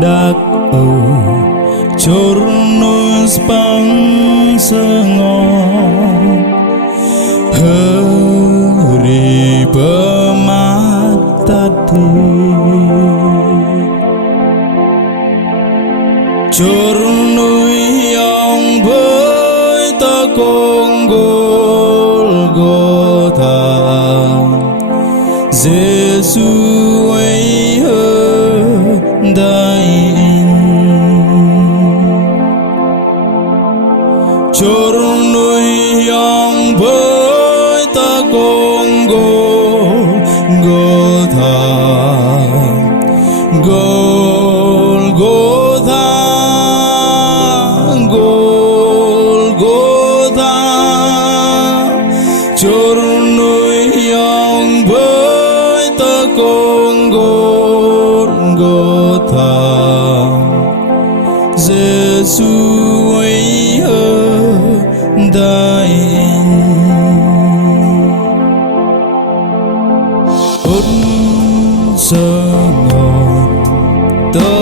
dak chornus pangsengong hari pematati chornui yang bơi ta konggol gotha Giêsu ấy đại chornui yang bơi ta konggol gotha Golgotha Golgotha chornui yang bơi ta konggol gotha Giêsu ấy đại út sơ ngọn tơ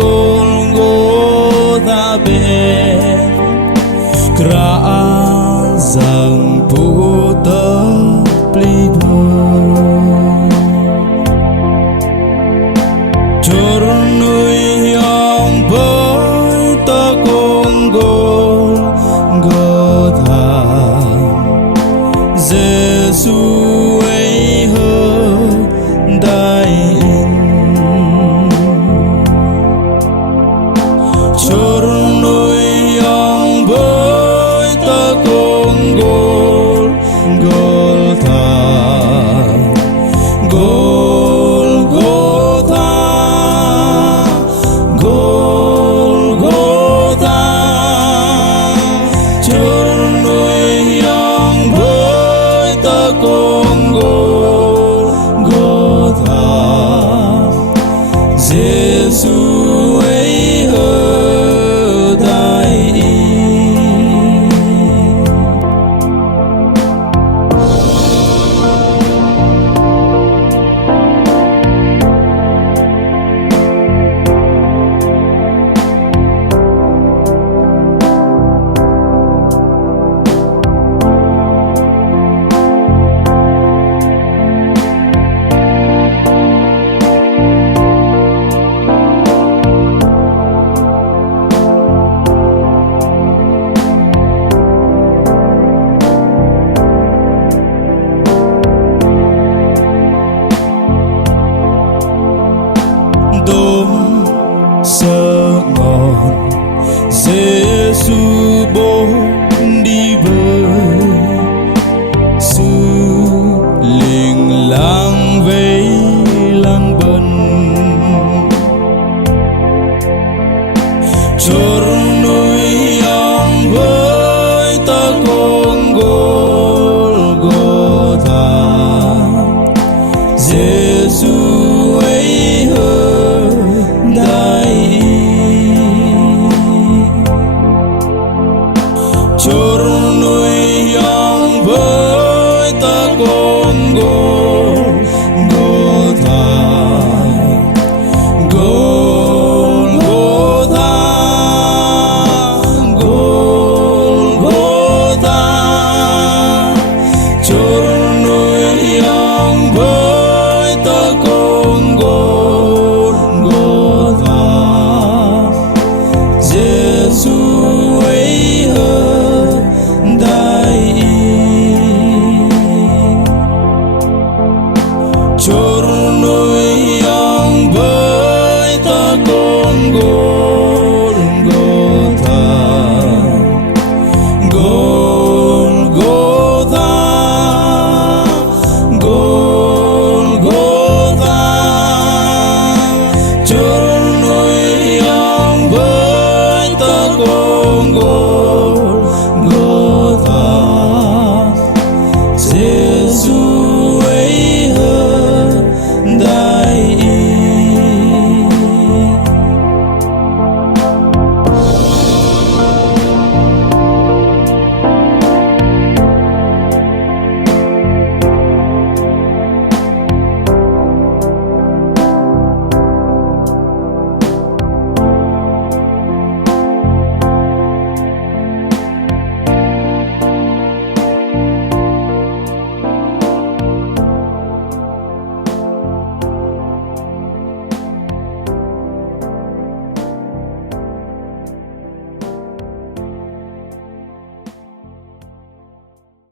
Golgotha bên kra rằng puta plibo chornui yang bơi ta konggol gotha Giêsu ấy đại chornui yang bơi ta konggol gotha Golgotha Golgotha chornui yang bơi ta konggol gotha Giêsu ấy đại đốm sơ ngọn Giêsu bố đi với sư linh lang vây lang bần chornui yang bơi ta konggol gotha Giêsu ấy đại chornui yang bơi ta konggol